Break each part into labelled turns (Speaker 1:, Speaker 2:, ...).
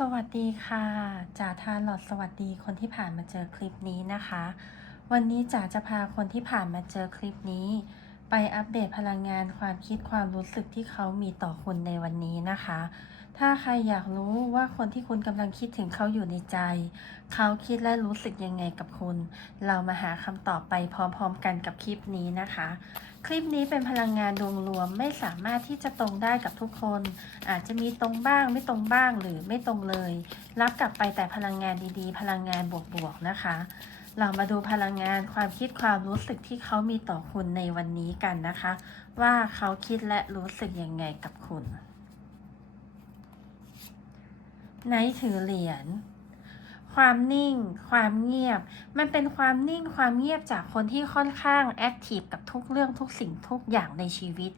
Speaker 1: สวัสดีค่ะจ๋าทานหลอดสวัสดีคนที่ผ่านมาเจอคลิปนี้นะคะ วันนี้จ๋าจะพาคนที่ผ่านมาเจอคลิปนี้ ไปอัปเดตพลังงานความคิดความรู้สึกที่เขามีต่อคุณในวันนี้นะคะ ถ้าใครอยากรู้ว่าคนที่คุณกำลังคิดถึงเขาอยู่ในใจ เขาคิดและรู้สึกยังไงกับคุณ เรามาหาคำตอบไปพร้อมๆกันกับคลิปนี้นะคะ คลิปนี้เป็นพลังงานดวงรวมไม่สามารถที่จะตรงได้กับทุกคน อาจจะมีตรงบ้างไม่ตรงบ้างหรือไม่ตรงเลย รับกลับไปแต่พลังงานดีๆ พลังงานบวกๆนะคะ เรามาดูพลังงานความคิดความรู้สึกที่เขามีต่อคุณในวันนี้กันนะคะ ว่าเขาคิดและรู้สึกยังไงกับคุณ ไนท์ถือเหรียญความนิ่ง ความเงียบ มันเป็นความนิ่ง ความเงียบจากคนที่ค่อนข้างแอคทีฟกับทุกเรื่องทุกสิ่งทุกอย่างในชีวิต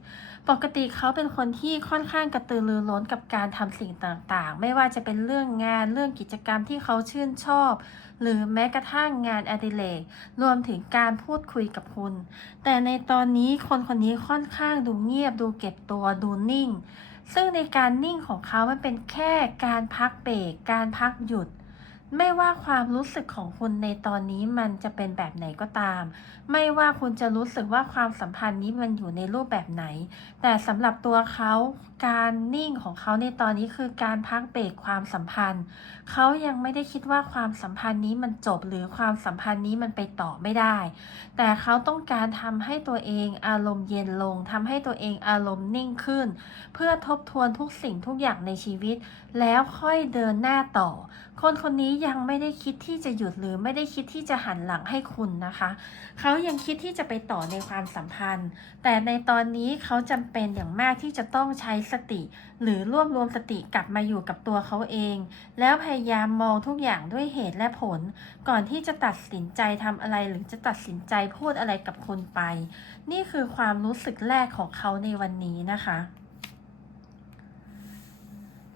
Speaker 1: ปกติเขาเป็นคนที่ค่อนข้างกระตือรือร้นกับการทำสิ่งต่างๆ ไม่ว่าจะเป็นเรื่องงาน เรื่องกิจกรรมที่เขาชื่นชอบ หรือแม้กระทั่งงานอดิเรก รวมถึงการพูดคุยกับคุณ แต่ในตอนนี้คนคนนี้ค่อนข้างดูเงียบ ดูเก็บตัว ดูนิ่ง ซึ่งในการนิ่งของเขามันเป็นแค่การพักเบรกการพักหยุด ไม่ว่าความรู้สึกของคุณในตอนนี้มันจะเป็นแบบไหนก็ตาม ไม่ว่าคุณจะรู้สึกว่าความสัมพันธ์นี้มันอยู่ในรูปแบบไหน แต่สำหรับตัวเขาการนิ่งของเขาในตอนนี้คือการพักเบรกความสัมพันธ์ เขายังไม่ได้คิดว่าความสัมพันธ์นี้มันจบหรือความสัมพันธ์นี้มันไปต่อไม่ได้ แต่เขาต้องการทำให้ตัวเองอารมณ์เย็นลงทำให้ตัวเองอารมณ์นิ่งขึ้น เพื่อทบทวนทุกสิ่งทุกอย่างในชีวิต แล้วค่อยเดินหน้าต่อ คนคนนี้ยังไม่ได้คิดที่จะหยุดหรือไม่ได้คิดที่จะหันหลังให้คุณนะคะ เขายังคิดที่จะไปต่อในความสัมพันธ์ แต่ในตอนนี้เขาจำเป็นอย่างมากที่จะต้องใช้สติ หรือรวบรวมสติกลับมาอยู่กับตัวเขาเอง แล้วพยายามมองทุกอย่างด้วยเหตุและผล ก่อนที่จะตัดสินใจทำอะไรหรือจะตัดสินใจพูดอะไรกับคุณไป นี่คือความรู้สึกแรกของเขาในวันนี้นะคะ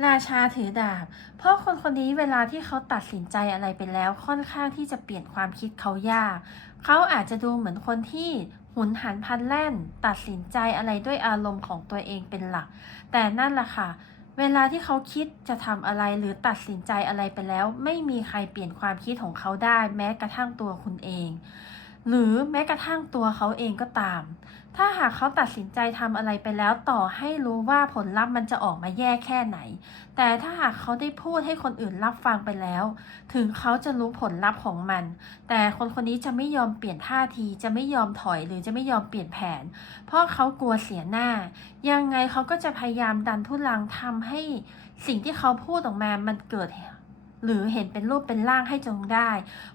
Speaker 1: ราชาถือดาบ เพราะคนคนนี้เวลาที่เขาตัดสินใจอะไรไปแล้วค่อนข้างที่จะเปลี่ยนความคิดเขายาก เขาอาจจะดูเหมือนคนที่หุนหันพลันแล่น ตัดสินใจอะไรด้วยอารมณ์ของตัวเองเป็นหลัก แต่นั่นแหละค่ะ เวลาที่เขาคิดจะทำอะไรหรือตัดสินใจอะไรไปแล้ว ไม่มีใครเปลี่ยนความคิดของเขาได้แม้กระทั่งตัวคุณเอง หรือแม้กระทั่งตัวเขาเองก็ตาม ถ้าหากเขาตัดสินใจทำอะไรไปแล้วต่อให้รู้ว่าผลลัพธ์มันจะออกมาแย่แค่ไหน แต่ถ้าหากเขาได้พูดให้คนอื่นรับฟังไปแล้ว ถึงเขาจะรู้ผลลัพธ์ของมัน แต่คนคนนี้จะไม่ยอมเปลี่ยนท่าที จะไม่ยอมถอยหรือจะไม่ยอมเปลี่ยนแผน เพราะเขากลัวเสียหน้า ยังไงเขาก็จะพยายามดันทุลังทำให้สิ่งที่เขาพูดออกมามันเกิด หรือเห็นเป็นรูปเป็นร่างให้จงได้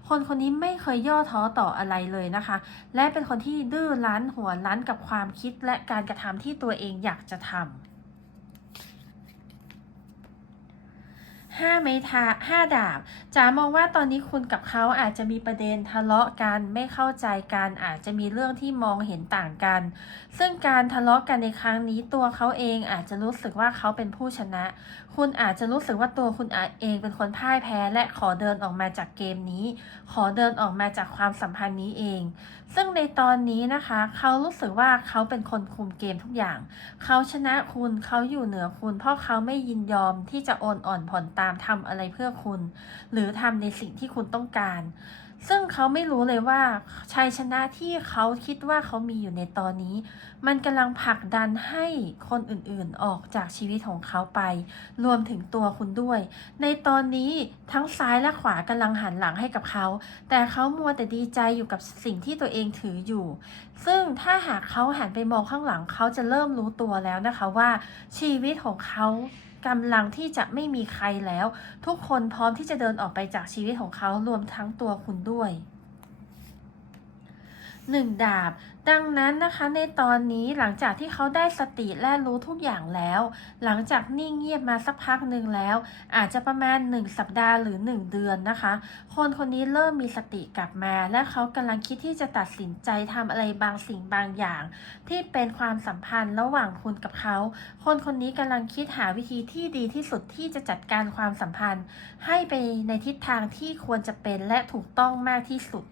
Speaker 1: คนคนนี้ไม่เคยย่อท้อต่ออะไรเลยนะคะ และเป็นคนที่ดื้อรั้นหัวรั้นกับความคิดและการกระทำที่ตัวเองอยากจะทำห้าไม้ทาห้าดาบจ๋ามองว่าตอนนี้คุณกับเขาอาจจะมีประเด็นทะเลาะกันไม่เข้าใจกันอาจจะมีเรื่องที่มองเห็นต่างกัน ซึ่งการทะเลาะกันในครั้งนี้ตัวเขาเองอาจจะรู้สึกว่าเขาเป็นผู้ชนะ คุณอาจจะรู้สึกว่าตัวคุณเองเป็นคนพ่ายแพ้และขอเดินออกมาจากเกมนี้ ขอเดินออกมาจากความสัมพันธ์นี้เอง ซึ่งในตอนนี้นะคะ เขารู้สึกว่าเขาเป็นคนคุมเกมทุกอย่าง เขาชนะคุณเขาอยู่เหนือคุณ เพราะเขาไม่ยินยอมที่จะโอนอ่อนผ่อนตามทำอะไรเพื่อคุณ หรือทำในสิ่งที่คุณต้องการ ซึ่งเขาไม่รู้เลยว่าชัยชนะที่เขาคิดว่าเขามีอยู่ในตอนนี้ มันกำลังผลักดันให้คนอื่นๆออกจากชีวิตของเขาไป รวมถึงตัวคุณด้วย ในตอนนี้ทั้งซ้ายและขวากำลังหันหลังให้กับเขา แต่เขามัวแต่ดีใจอยู่กับสิ่งที่ตัวเองถืออยู่ ซึ่งถ้าหากเขาหันไปมองข้างหลังเขาจะเริ่มรู้ตัวแล้วนะคะว่าชีวิตของเขา กำลังที่จะไม่มีใครแล้ว ทุกคนพร้อมที่จะเดินออกไปจากชีวิตของเขารวมทั้งตัวคุณด้วย หนึ่งดาบ ดังนั้นนะคะในตอนนี้หลังจากที่เขาได้สติและรู้ทุกอย่างแล้ว หลังจากนิ่งเงียบมาสักพักหนึ่งแล้ว อาจจะประมาณ 1 สัปดาห์หรือ 1 เดือนนะคะ คนคนนี้เริ่มมีสติกลับมา และเขากำลังคิดที่จะตัดสินใจทำอะไรบางสิ่งบางอย่าง ที่เป็นความสัมพันธ์ระหว่างคุณกับเขา คนคนนี้กำลังคิดหาวิธีที่ดีที่สุดที่จะจัดการความสัมพันธ์ ให้ไปในทิศทางที่ควรจะเป็นและถูกต้องมากที่สุด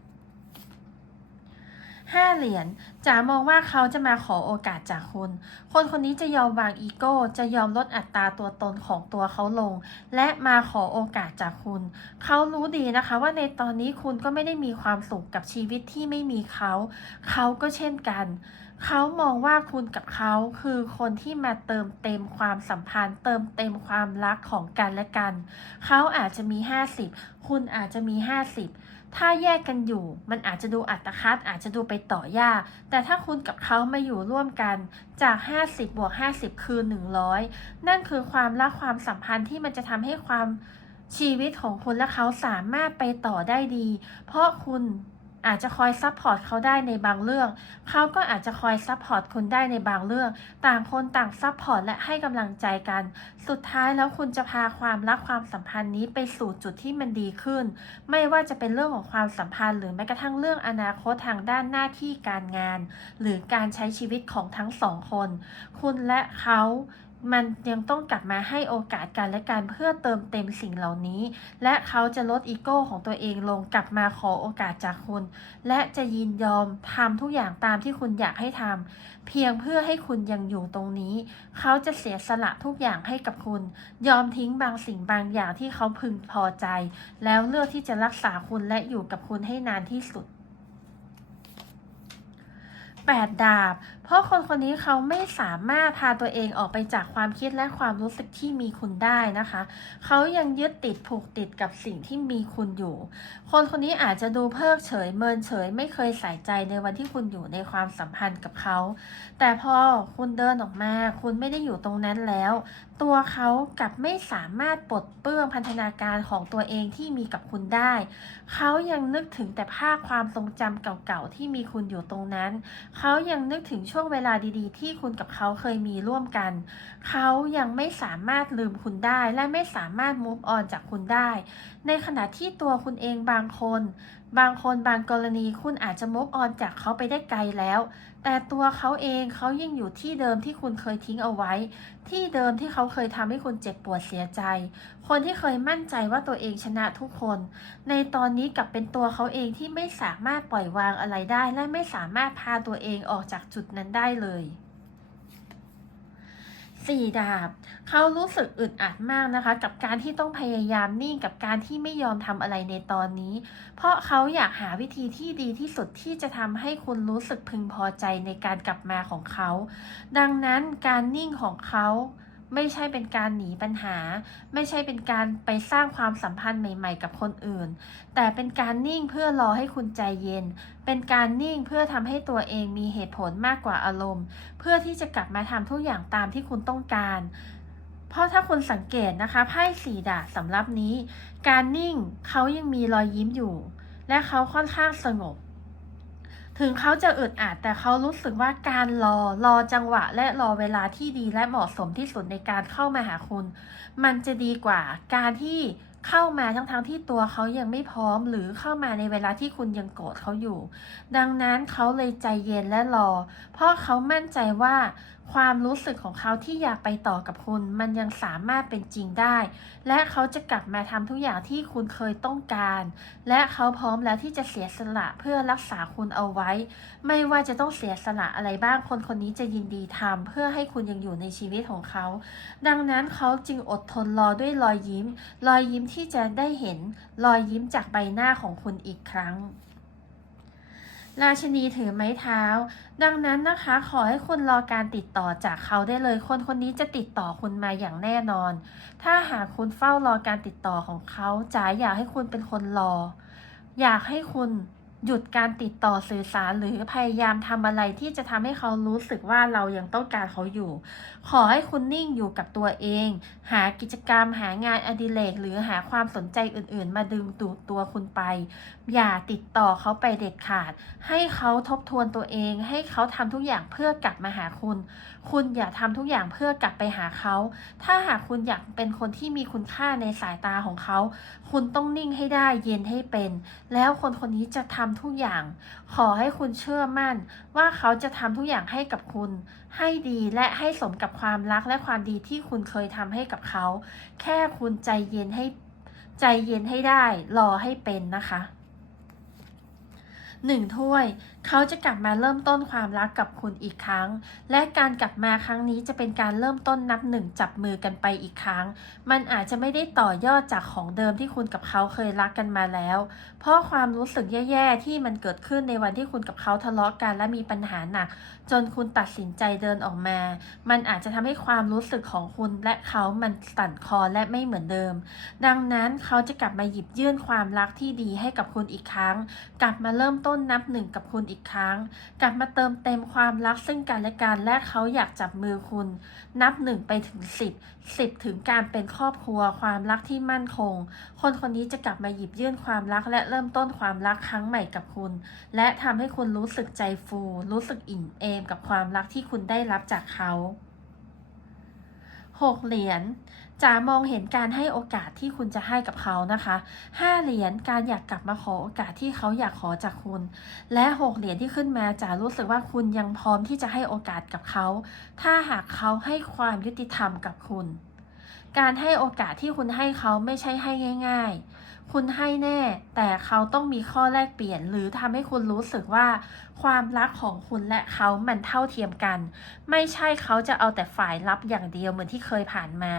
Speaker 1: ห้าเหรียญจ๋ามองว่าเขาจะมาขอโอกาสจากคุณ คนคนนี้จะยอมวางอีโก้ จะยอมลดอัตราตัวตนของตัวเขาลง และมาขอโอกาสจากคุณ เขารู้ดีนะคะว่าในตอนนี้คุณก็ไม่ได้มีความสุขกับชีวิตที่ไม่มีเขา เขาก็เช่นกัน เขามองว่าคุณกับเขาคือคนที่มาเติมเต็มความสัมพันธ์ เติมเต็มความรักของกันและกัน เขาอาจจะมี 50 คุณอาจจะมี 50 ถ้าแยกกันอยู่ มันอาจจะดูอัตคัดอาจจะดูไปต่อยาก แต่ถ้าคุณกับเขามาอยู่ร่วมกันจาก 50บวก50 คือ 100 นั่นคือความรักความสัมพันธ์ที่มันจะทำให้ความชีวิตของคุณและเขาสามารถไปต่อได้ดี เพราะคุณ อาจจะคอยซัพพอร์ตเขาได้ในบางเรื่อง เขาก็อาจจะคอยซัพพอร์ตคุณได้ในบางเรื่อง ต่างคนต่างซัพพอร์ตและให้กำลังใจกัน สุดท้ายแล้วคุณจะพาความรักความสัมพันธ์นี้ไปสู่จุดที่มันดีขึ้น ไม่ว่าจะเป็นเรื่องของความสัมพันธ์ หรือแม้กระทั่งเรื่องอนาคตทางด้านหน้าที่การงาน หรือการใช้ชีวิตของทั้งสองคน คุณและเขา มันยังต้องกลับมาให้โอกาสกันและกันเพื่อเติมเต็มสิ่งเหล่านี้ และเขาจะลดอีโก้ของตัวเองลงกลับมาขอโอกาสจากคุณ และจะยินยอมทำทุกอย่างตามที่คุณอยากให้ทำเพียงเพื่อให้คุณยังอยู่ตรงนี้ เขาจะเสียสละทุกอย่างให้กับคุณ ยอมทิ้งบางสิ่งบางอย่างที่เขาพึงพอใจ แล้วเลือกที่จะรักษาคุณและอยู่กับคุณให้นานที่สุด 8ดดาบ เพราะคนคนนี้เขาไม่สามารถพาตัวเองออกไปจากความคิดและความรู้สึกที่มีคุณได้นะคะ เขายังยึดติดผูกติดกับสิ่งที่มีคุณอยู่ คนคนนี้อาจจะดูเพิกเฉยเมินเฉย ไม่เคยใส่ใจในวันที่คุณอยู่ในความสัมพันธ์กับเขา แต่พอคุณเดินออกมา คุณไม่ได้อยู่ตรงนั้นแล้ว ตัวเขากลับไม่สามารถปลดเปลื้องพันธนาการของตัวเองที่มีกับคุณได้ เขายังนึกถึงแต่ภาพความทรงจำเก่าๆที่มีคุณอยู่ตรงนั้น เขายังนึกถึงช่วงเวลาดีๆ ที่คุณกับเขาเคยมีร่วมกัน เขายังไม่สามารถลืมคุณได้และไม่สามารถ move on จากคุณได้ ในขณะที่ตัวคุณเองบางคน บางคนบางกรณีคุณอาจจะ move on จากเขาไปได้ไกลแล้ว แต่ตัวเขาเองเขายังอยู่ที่เดิมที่คุณเคยทิ้งเอาไว้ ที่เดิมที่เขาเคยทำให้คุณเจ็บปวดเสียใจ คนที่เคยมั่นใจว่าตัวเองชนะทุกคน ในตอนนี้กลับเป็นตัวเขาเองที่ไม่สามารถปล่อยวางอะไรได้ และไม่สามารถพาตัวเองออกจากจุดนั้นได้เลย สี่ดาบ เขารู้สึกอึดอัดมากนะคะ กับการที่ต้องพยายามนิ่งกับการที่ไม่ยอมทำอะไรในตอนนี้ เพราะเขาอยากหาวิธีที่ดีที่สุดที่จะทำให้คุณรู้สึกพึงพอใจในการกลับมาของเขา ดังนั้นการนิ่งของเขา ไม่ใช่เป็นการหนีปัญหา ไม่ใช่เป็นการไปสร้างความสัมพันธ์ใหม่ ๆ กับคนอื่น แต่เป็นการนิ่งเพื่อรอให้คุณใจเย็น เป็นการนิ่งเพื่อทำให้ตัวเองมีเหตุผลมากกว่าอารมณ์ เพื่อที่จะกลับมาทำทุกอย่างตามที่คุณต้องการ เพราะถ้าคุณสังเกตนะคะไพ่สี่ดาบสำหรับนี้ การนิ่งเขายังมีรอยยิ้มอยู่ และเขาค่อนข้างสงบ ถึงเขาจะอึดอัดแต่เขารู้สึกว่าการรอรอจังหวะ และรอเวลาที่ดีและเหมาะสมที่สุดในการเข้ามาหาคุณ มันจะดีกว่าการที่เข้ามาทั้งๆทที่ตัวเขายังไม่พร้อมหรือเข้ามาในเวลาที่คุณยังโกรธเขาอยู่ ดังนั้นเขาเลยใจเย็นและรอ เพราะเขามั่นใจว่า ความรู้สึกของเขาที่อยากไปต่อกับคุณ มันยังสามารถเป็นจริงได้ และเขาจะกลับมาทำทุกอย่างที่คุณเคยต้องการ และเขาพร้อมแล้วที่จะเสียสละเพื่อรักษาคุณเอาไว้ ไม่ว่าจะต้องเสียสละอะไรบ้างคนคนนี้จะยินดีทำเพื่อให้คุณยังอยู่ในชีวิตของเขา ดังนั้นเขาจึงอดทนรอด้วยรอยยิ้ม รอยยิ้มที่จะได้เห็นรอยยิ้มจากใบหน้าของคุณอีกครั้ง ราชินีถือไม้เท้า ดังนั้นนะคะขอให้คุณรอการติดต่อจากเขาได้เลย คนคนนี้จะติดต่อคุณมาอย่างแน่นอน ถ้าหากคุณเฝ้ารอการติดต่อของเขาจ๋าอยากให้คุณเป็นคนรอ อยากให้คุณ หยุดการติดต่อสื่อสารหรือพยายามทำอะไรที่จะทำให้เขารู้สึกว่าเรายังต้องการเขาอยู่ ขอให้คุณนิ่งอยู่กับตัวเอง หากิจกรรม หางานอดิเรกหรือหาความสนใจอื่น ๆ มาดึงดูดตัวคุณไป อย่าติดต่อเขาไปเด็ดขาด ให้เขาทบทวนตัวเอง ให้เขาทำทุกอย่างเพื่อกลับมาหาคุณ คุณอย่าทำทุกอย่างเพื่อกลับไปหาเขา ถ้าหากคุณอยากเป็นคนที่มีคุณค่าในสายตาของเขา คุณต้องนิ่งให้ได้เย็นให้เป็น แล้วคนคนนี้จะทำทุกอย่าง ขอให้คุณเชื่อมั่น ว่าเขาจะทำทุกอย่างให้กับคุณ ให้ดีและให้สมกับความรักและความดีที่คุณเคยทำให้กับเขา แค่คุณใจเย็นให้ใจเย็นให้ได้ รอให้เป็นนะคะหนึ่งถ้วย เขาจะกลับมาเริ่มต้นความรักกับคุณอีกครั้ง และการกลับมาครั้งนี้จะเป็นการเริ่มต้นนับหนึ่งจับมือกันไปอีกครั้ง มันอาจจะไม่ได้ต่อยอดจากของเดิมที่คุณกับเขาเคยรักกันมาแล้ว เพราะความรู้สึกแย่ๆที่มันเกิดขึ้นในวันที่คุณกับเขาทะเลาะกันและมีปัญหาหนัก จนคุณตัดสินใจเดินออกมา มันอาจจะทำให้ความรู้สึกของคุณและเขามันสั่นคลอนและไม่เหมือนเดิม ดังนั้นเขาจะกลับมาหยิบยื่นความรักที่ดีให้กับคุณอีกครั้ง กลับมาเริ่มต้นนับหนึ่งกับคุณอีกครั้ง กลับมาเติมเต็มความรักซึ่งกันและกันและเขาอยากจับมือคุณ นับหนึ่งไปถึงสิบสิบถึงการเป็นครอบครัวความรักที่มั่นคง คนคนนี้จะกลับมาหยิบยื่นความรักและเริ่มต้นความรักครั้งใหม่กับคุณ และทำให้คุณรู้สึกใจฟู รู้สึกอิ่มเอมกับความรักที่คุณได้รับจากเขา หกเหรียญจ๋ามองเห็นการให้โอกาสที่คุณจะให้กับเขานะคะห้าเหรียญการอยากกลับมาขอโอกาสที่เขาอยากขอจากคุณ และหกเหรียญที่ขึ้นมาจ๋ารู้สึกว่าคุณยังพร้อมที่จะให้โอกาสกับเขา ถ้าหากเขาให้ความยุติธรรมกับคุณ การให้โอกาสที่คุณให้เขาไม่ใช่ให้ง่าย ๆ คุณให้แน่ แต่เขาต้องมีข้อแลกเปลี่ยน หรือทำให้คุณรู้สึกว่า ความรักของคุณและเขามันเท่าเทียมกัน ไม่ใช่เขาจะเอาแต่ฝ่ายรับอย่างเดียวเหมือนที่เคยผ่านมา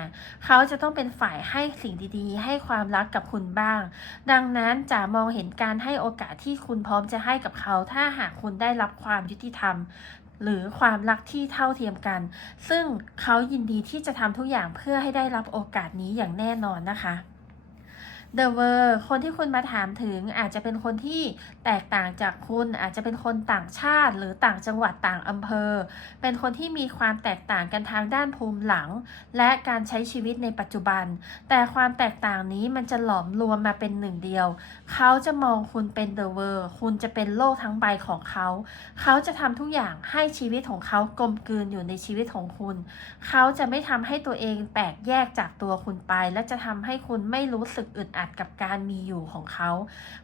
Speaker 1: เขาจะต้องเป็นฝ่ายให้สิ่งดีๆ ให้ความรักกับคุณบ้าง ดังนั้นจะมองเห็นการให้โอกาสที่คุณพร้อมจะให้กับเขา ถ้าหากคุณได้รับความยุติธรรมหรือความรักที่เท่าเทียมกัน ซึ่งเขายินดีที่จะทำทุกอย่างเพื่อให้ได้รับโอกาสนี้อย่างแน่นอนนะคะ The w o r คนที่คุณมาถามถึงอาจจะเป็นคนที่แตกต่างจากคุณอาจจะเป็นคนต่างชาติ หรือต่างจังหวัดต่างอำเภอ เป็นคนที่มีความแตกต่างกันทางด้านภูมิหลัง และการใช้ชีวิตในปัจจุบัน แต่ความแตกต่างนี้มันจะหลอมรวมมาเป็นหนึ่งเดียว เขาจะมองคุณเป็น The w o r คุณจะเป็นโลกทั้งใบของเขา เขาจะทำทุกอย่างให้ชีวิตของเขากลมกลืนอยู่ในชีวิตของคุณ เขาจะไม่ทำให้ตัวเองแตกแยกจากตัวคุณไป และจะทำให้คุณไม่รู้สึกอึดอัดกับการมีอยู่ของเขา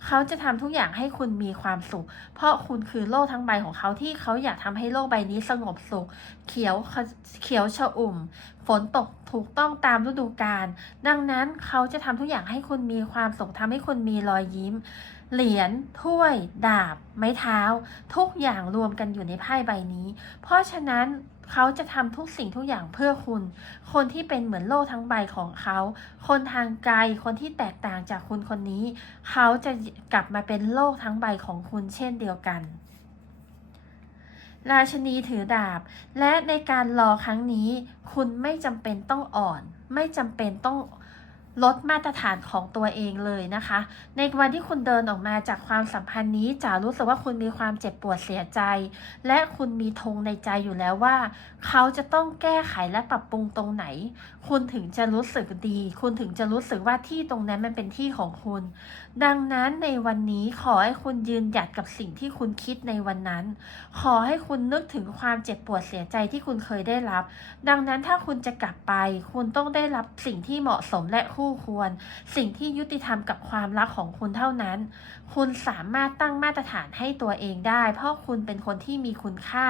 Speaker 1: เขาจะทำทุกอย่างให้คุณมีความสุข เพราะคุณคือโลกทั้งใบของเขาที่เขาอยากทำให้โลกใบนี้สงบสุข เขียวเขียวชอุ่ม ฝนตกถูกต้องตามฤดูกาล ดังนั้นเขาจะทำทุกอย่างให้คุณมีความสุขทำให้คุณมีรอยยิ้ม เหรียญ ถ้วย ดาบ ไม้เท้า ทุกอย่างรวมกันอยู่ในไพ่ใบนี้ เพราะฉะนั้น เขาจะทำทุกสิ่งทุกอย่างเพื่อคุณ คนที่เป็นเหมือนโลกทั้งใบของเขา คนทางไกล คนที่แตกต่างจากคุณคนนี้ เขาจะกลับมาเป็นโลกทั้งใบของคุณเช่นเดียวกัน ราชนีถือดาบ และในการรอครั้งนี้ คุณไม่จำเป็นต้องอ่อน ไม่จำเป็นต้อง ลดมาตรฐานของตัวเองเลยนะคะ ในวันที่คุณเดินออกมาจากความสัมพันธ์นี้จ๋ารู้สึกว่าคุณมีความเจ็บปวดเสียใจ และคุณมีธงในใจอยู่แล้วว่า เขาจะต้องแก้ไขและปรับปรุงตรงไหน คุณถึงจะรู้สึกดี คุณถึงจะรู้สึกว่าที่ตรงนั้นมันเป็นที่ของคุณ ดังนั้นในวันนี้ขอให้คุณยืนหยัดกับสิ่งที่คุณคิดในวันนั้น ขอให้คุณนึกถึงความเจ็บปวดเสียใจที่คุณเคยได้รับ ดังนั้นถ้าคุณจะกลับไป คุณต้องได้รับสิ่งที่เหมาะสมและคู่ควร สิ่งที่ยุติธรรมกับความรักของคุณเท่านั้น คุณสามารถตั้งมาตรฐานให้ตัวเองได้ เพราะคุณเป็นคนที่มีคุณค่า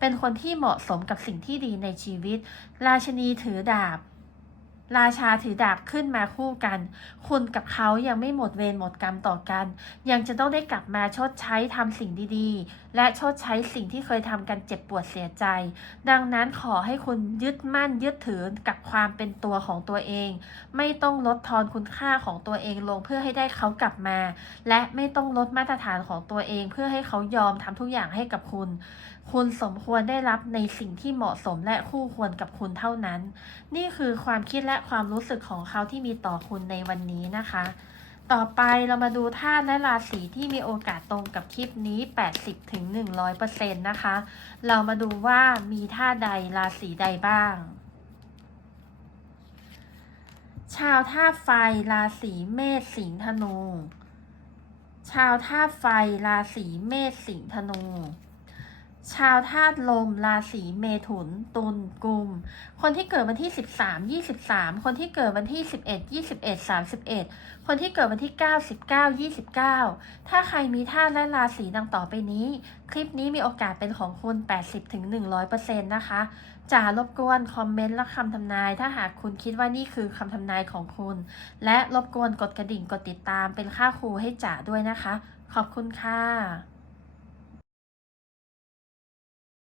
Speaker 1: เป็นคนที่เหมาะสมกับสิ่งที่ดีในชีวิต ราชนีถือดาบราชาถือดาบขึ้นมาคู่กัน คุณกับเขายังไม่หมดเวรหมดกรรมต่อกัน ยังจะต้องได้กลับมาชดใช้ทำสิ่งดีๆ และชดใช้สิ่งที่เคยทำกันเจ็บปวดเสียใจ ดังนั้นขอให้คุณยึดมั่นยึดถือกับความเป็นตัวของตัวเอง ไม่ต้องลดทอนคุณค่าของตัวเองลงเพื่อให้ได้เขากลับมา และไม่ต้องลดมาตรฐานของตัวเองเพื่อให้เขายอมทำทุกอย่างให้กับคุณ คุณสมควรได้รับในสิ่งที่เหมาะสมและคู่ควรกับคุณเท่านั้น นี่คือความคิดและความรู้สึกของเขาที่มีต่อคุณในวันนี้นะคะ ต่อไปเรามาดูธาตุและราศีที่มีโอกาสตรงกับคลิปนี้ 80ถึง100%นะคะ เรามาดูว่ามีธาตุใดราศีใดบ้าง ชาวธาตุไฟราศีเมษสิงห์ธนู ชาวธาตุไฟราศีเมษสิงห์ธนู ชาวธาตุลม ราศีเมถุน ตุลกุม คนที่เกิดวันที่ 13 23 คนที่เกิดวันที่ 11 21 31 คนที่เกิดวันที่ 9 19 29 ถ้าใครมีธาตุและราศีดังต่อไปนี้ คลิปนี้มีโอกาสเป็นของคุณ 80-100%นะคะจ่ารบกวนคอมเมนต์และคำทำนาย ถ้าหากคุณคิดว่านี่คือคำทำนายของคุณ และรบกวนกดกระดิ่งกดติดตามเป็นค่าครูให้จ่าด้วยนะคะ ขอบคุณค่ะ